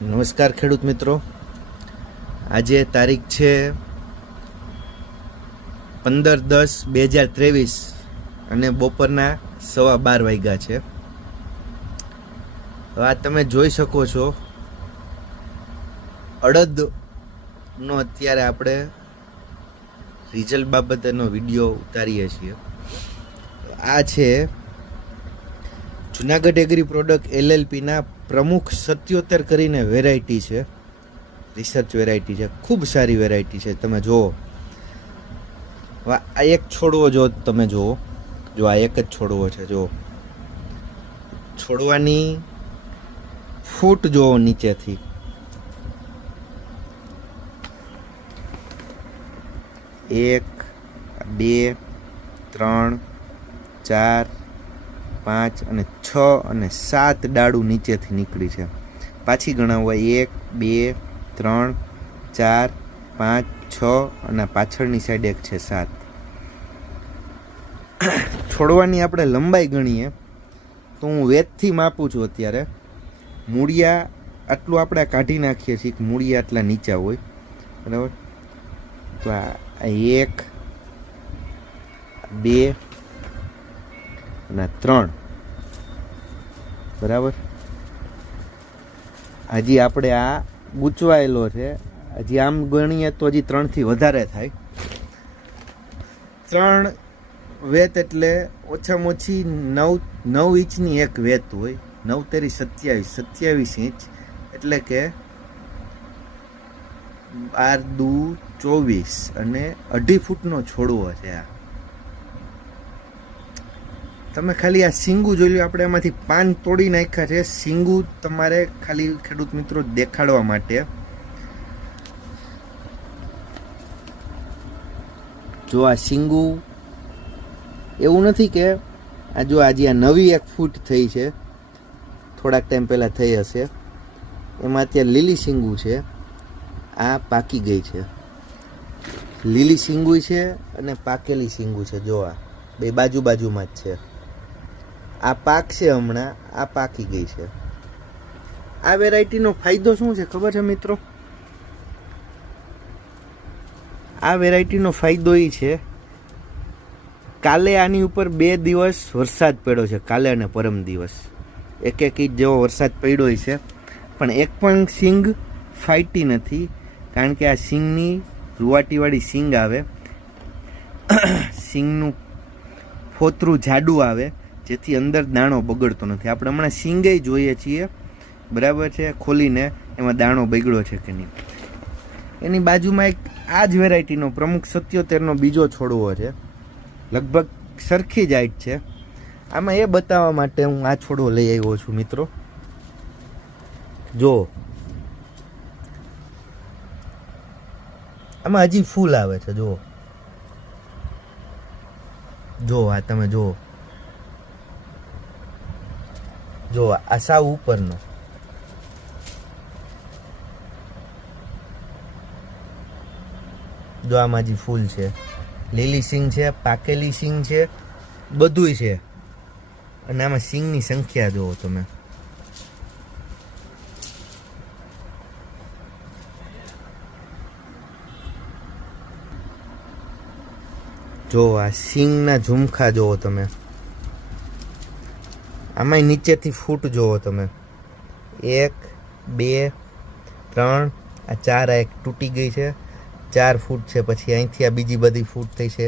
નમસ્કાર ખેડૂત મિત્રો, આજે તારીખ છે 15/10/2023 અને બપોરના 12:15 વાગ્યા છે. આ તમે જોઈ શકો છો અડદનો અત્યારે આપણે રિઝલ્ટ બાબતેનો વિડીયો ઉતારીએ છીએ. આ છે જુનાગઢ એગ્રી પ્રોડક્ટ LLPના પ્રમુખ 77 કરીને વેરાયટી છે, રિસર્ચ વેરાયટી છે, ખૂબ સારી વેરાયટી છે. તમે જુઓ, આ એક છોડવો જો તમે જુઓ, જો આ એક જ છોડવો છે. જો છોડવાની ફૂટ જુઓ નીચેથી, એક, 2, 3, 4, 5 અને 6 અને 7 ડાળું નીચેથી નીકળી છે. પાછી ગણાવવા 1, 2, 3, 4, 5, 6 અને પાછળની સાઈડ એક છે 7. છોડવાની આપણે લંબાઈ ગણીએ તો હું વેતથી માપું છું. અત્યારે મૂળિયા આટલું આપણે કાઢી નાખીએ છીએ કે મૂળિયા આટલા નીચા હોય, બરાબર. તો આ 1, 2 અને 3, બરાબર. હજી આપણે આ ગૂંચવાયેલો છે, હજી આમ ગણીએ તો હજી 3 થી વધારે થાય. 3 વેત એટલે ઓછામાં ઓછી 9 ઇંચની એક વેત હોય. 9 તેરી 27 ઇંચ એટલે કે 12 દુ 24 અને 2.5 ફૂટનો છોડવો છે. આ તમે ખાલી આ સિંગુ જોઈ લો. આપણે એમાંથી પાન તોડી નાખ્યા છે. સિંગુ તમારે ખાલી ખેડૂત મિત્રો દેખાડવા માટે. જો આ સિંગુ એવું નથી કે આ જો આજે આ નવી 1 ફૂટ થઈ છે, થોડાક ટાઈમ પહેલાં થઈ હશે. એમાં અત્યારે લીલી સિંગુ છે, આ પાકી ગઈ છે. લીલી સિંગુ છે અને પાકેલી સિંગુ છે. જો આ બે બાજુમાં જ છે. આ પાક છે હમણાં, આ પાકી ગઈ છે. આ વેરાયટીનો ફાયદો શું છે ખબર છે મિત્રો? આ વેરાયટીનો ફાયદો એ છે, કાલે આની ઉપર 2 દિવસ વરસાદ પડ્યો છે, કાલે અને પરમ દિવસ 1 ઇંચ જેવો વરસાદ પડ્યો છે, પણ એક પણ સિંગ ફાટી નથી. કારણ કે આ સિંગની રૂવાટીવાળી સિંગ આવે, સિંગનું ફોતરું જાડું આવે, જેથી અંદર દાણો બગડતો નથી. આપણે હમણાં સિંગે જોઈએ છીએ, બરાબર છે, ખોલીને એમાં દાણો બગડ્યો છે કે નહીં. એની બાજુમાં એક આ જ વેરાયટીનો પ્રમુખ 77નો બીજો છોડવો છે, લગભગ સરખી જ હાઈટ છે. આમાં એ બતાવવા માટે હું આ છોડવો લઈ આવ્યો છું મિત્રો. જો આમાં હજી ફૂલ આવે છે. જો આ તમે જુઓ, જો આ સાવ ઉપરનો. જો આમાં હજી ફૂલ છે, લીલી સિંગ છે, પાકેલી સિંગ છે, બધુંય છે. અને આમાં સિંગની સંખ્યા જુઓ તમે. જો આ સિંગના ઝુમખા જુઓ તમે. આમાંય નીચેથી ફૂટ જુઓ તમે. 1, 2, 3, આ 4, આ એક તૂટી ગઈ છે, 4 ફૂટ છે. પછી અહીંથી આ બીજી બધી ફૂટ થઈ છે.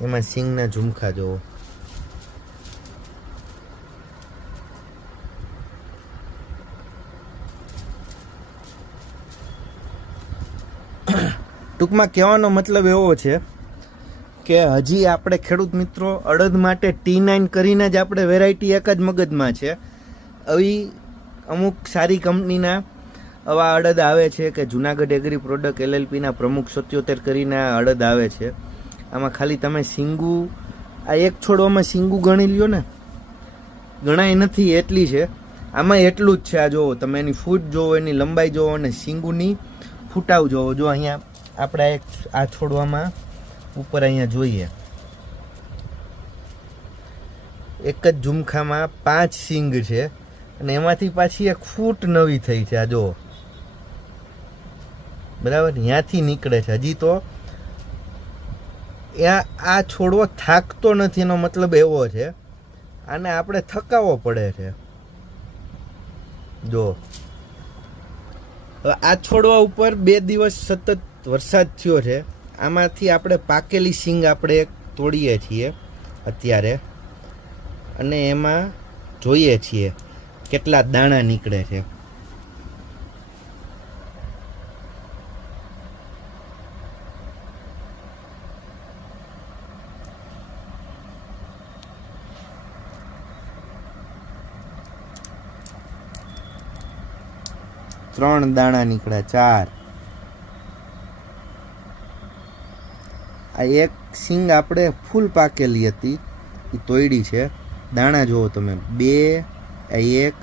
એમાં સિંગના ઝુમખા જુઓ. ટૂંકમાં કહેવાનો મતલબ એવો છે કે હજી આપણે ખેડૂત મિત્રો અડદ માટે T9 કરીને જ આપણે વેરાયટી એક જ મગજમાં છે. આવી અમુક સારી કંપનીના આવા અડદ આવે છે કે જુનાગઢ એગ્રી પ્રોડક્ટ LLPના પ્રમુખ 77 કરીને અડદ આવે છે. આમાં ખાલી તમે સિંગુ, આ એક છોડવામાં સિંગુ ગણી લ્યો ને, ગણાય નથી એટલી છે. આમાં એટલું જ છે. આ જુઓ તમે, એની ફૂટ જુઓ, એની લંબાઈ જુઓ અને સિંગુની ફૂટાવ જુઓ. જો અહીંયા આપણે એક આ છોડવામાં ઉપર અહીંયા જોઈએ, એક જ ઝુમખામાં 5 સિંગ છે અને એમાંથી પાછી 1 ફૂટ નવી થઈ છે. આ જો બરાબર, ત્યાંથી નીકળે છે. હજી તો આ છોડવો થાકતો નથી, એનો મતલબ એવો છે. આને આપણે થકાવવો પડે છે. જો હવે આ છોડવા ઉપર 2 દિવસ સતત વરસાદ થયો છે. આમાંથી આપણે પાકેલી સિંગ આપણે તોડીએ છીએ અત્યારે, અને એમાં જોઈએ છીએ કેટલા દાણા નીકળે છે. ત્રણ દાણા નીકળ્યા, 4. આ એક સિંગ આપણે ફૂલ પાકેલી હતી, એ તોડી છે. દાણા જુઓ તમે, 2, 1,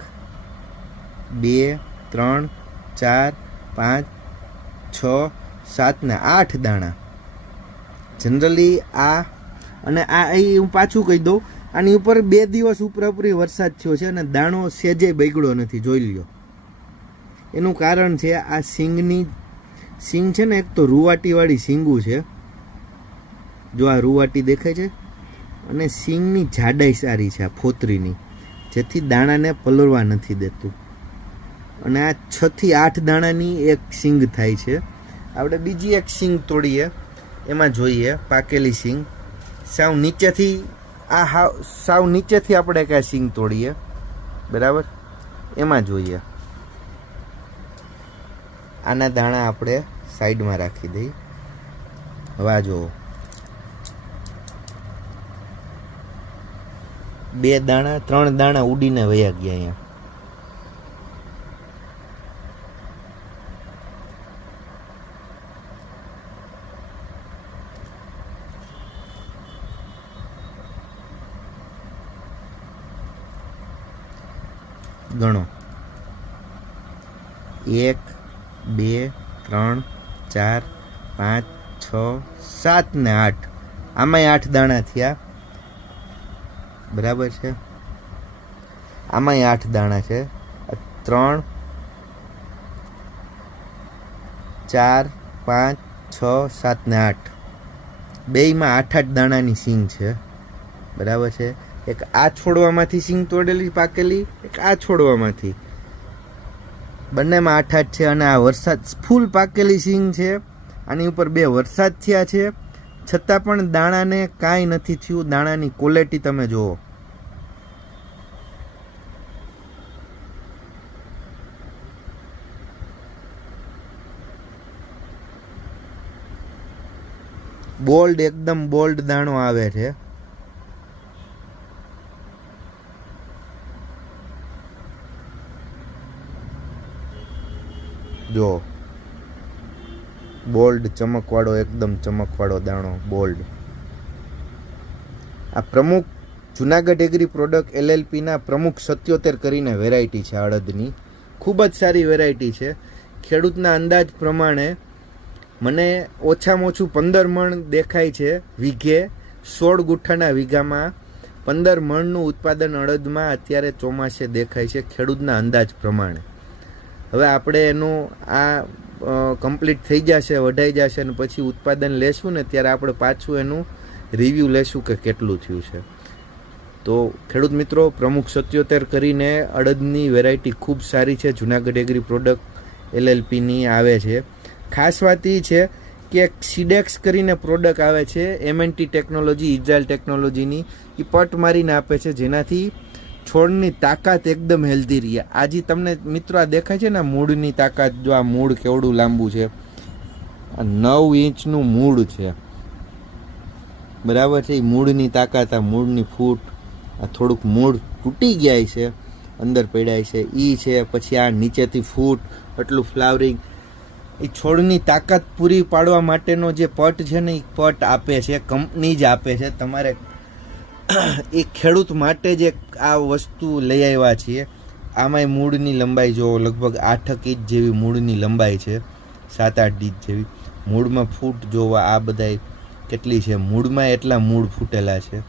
2, 3, 4, 5, 6, 7 ને 8 દાણા. જનરલી આ અને આ અહીં હું પાછું કહી દઉં, આની ઉપર 2 દિવસ ઉપરી વરસાદ થયો છે અને દાણો સેજે બગડ્યો નથી. જોઈ લ્યો, એનું કારણ છે આ સિંગ છે ને, એક તો રૂવાટીવાળી સિંગું છે. જો આ રૂવાટી દેખાય છે, અને સિંગની જાડાઈ સારી છે આ ફોતરીની, જેથી દાણાને પલળવા નથી દેતું. અને આ 6 થી 8 દાણાની એક સિંગ થાય છે. આપણે બીજી એક સિંગ તોડીએ, એમાં જોઈએ પાકેલી સિંગ. સાવ નીચેથી આપણે એક સિંગ તોડીએ, બરાબર, એમાં જોઈએ. આના દાણા આપણે સાઈડમાં રાખી દઈએ. હવે આ જુઓ, 2 દાણા 3 દાણા ઉડીને વયા ગયા. અહીંયા ગણો, 1, 2, 3, 4, 5, 6, 7 ને 8. આમાંય 8 દાણા થયા, બરાબર છે. આમાંય 8 દાણા છે. 3, 4, 5, 6, 7 ને 8. બેયમાં 8 દાણાની સિંગ છે, બરાબર છે. એક આ છોડવામાંથી સિંગ તોડેલી પાકેલી, એક આ છોડવામાંથી. બંનેમાં 8 છે. અને આ વરસાદ ફૂલ પાકેલી સિંગ છે. આની ઉપર 2 વરસાદ થયા છે, છતાં પણ દાણાને કાંઈ નથી થયું. દાણાની ક્વોલિટી તમે જુઓ. બોલ્ડ, એકદમ બોલ્ડ દાણો આવે છે. જો બોલ્ડ, ચમકવાળો, એકદમ ચમકવાળો દાણો, બોલ્ડ. આ પ્રમુખ જુનાગઢ એગ્રી પ્રોડક્ટ LLP ના પ્રમુખ 77 કરીને વેરાયટી છે અડદની. ખૂબ જ સારી વેરાયટી છે. ખેડૂતના અંદાજ પ્રમાણે મને ઓછામાં ઓછું 15 મણ દેખાય છે વીઘે. 16 ગુઠ્ઠાના વીઘામાં 15 મણનું ઉત્પાદન અડદમાં અત્યારે ચોમાસે દેખાય છે ખેડૂતના અંદાજ પ્રમાણે. હવે આપણે એનું આ કમ્પ્લીટ થઈ જશે, વઢાઈ જશે, અને પછી ઉત્પાદન લેશું ને ત્યારે આપણે પાછું એનું રિવ્યૂ લેશું કે કેટલું થયું છે. તો ખેડૂત મિત્રો, પ્રમુખ 77 કરીને અડદની વેરાયટી ખૂબ સારી છે. જુનાગઢ એગ્રી પ્રોડક્ટ LLPની આવે છે. ખાસ વાત એ છે કે સીડેક્સ કરીને પ્રોડક્ટ આવે છે, MNT ટેકનોલોજી, ઇઝરાયલ ટેકનોલોજીની. એ પટ મારીને આપે છે, જેનાથી છોડની તાકાત એકદમ હેલ્ધી રહે. આજે તમને મિત્રો આ દેખાય છે ને, મૂળની તાકાત. જો આ મૂળ કેવડું લાંબુ છે, આ 9 ઇંચનું મૂળ છે, બરાબર છે. એ મૂળની તાકાત, આ મૂળની ફૂટ, આ થોડુંક મૂળ તૂટી ગયા છે, અંદર પડ્યા છે, એ છે. પછી આ નીચેથી ફૂટ, એટલું ફ્લાવરિંગ. એ છોડની તાકાત પૂરી પાડવા માટેનો જે પટ છે ને, એ પટ આપે છે, કંપની જ આપે છે. તમારે એ ખેડૂત માટે જ આ વસ્તુ લઈ આવ્યા છીએ. આમાંય મૂળની લંબાઈ જો લગભગ 8 ઇંચ જેવી મૂળની લંબાઈ છે, 7-8 ઇંચ જેવી. મૂળમાં ફૂટ જોવા આ બધા કેટલી છે, મૂળમાં એટલા મૂળ ફૂટેલા છે.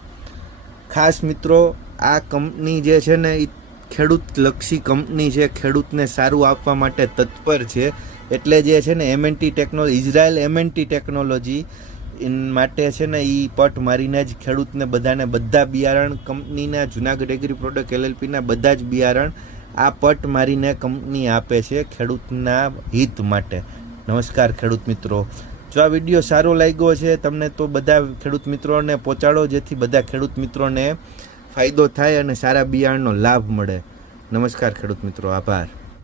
ખાસ મિત્રો, આ કંપની જે છે ને, એ ખેડૂત લક્ષી કંપની છે. ખેડૂતને સારું આપવા માટે તત્પર છે. એટલે જે છે ને MNT technology, Israel MNT technology માટે છે ને એ પટ મારીને જ ખેડૂતને બધાને બધા બિયારણ કંપનીના જુનાગઢ એગ્રી પ્રોડક્ટ LLPના બધા જ બિયારણ આ પટ મારીને કંપની આપે છે ખેડૂતના હિત માટે. નમસ્કાર ખેડૂત મિત્રો, જો આ વિડીયો સારો લાગ્યો છે તમને તો બધા ખેડૂત મિત્રોને પહોંચાડો, જેથી બધા ખેડૂત મિત્રોને ફાયદો થાય અને સારા બિયારણનો લાભ મળે. નમસ્કાર ખેડૂત મિત્રો, આભાર.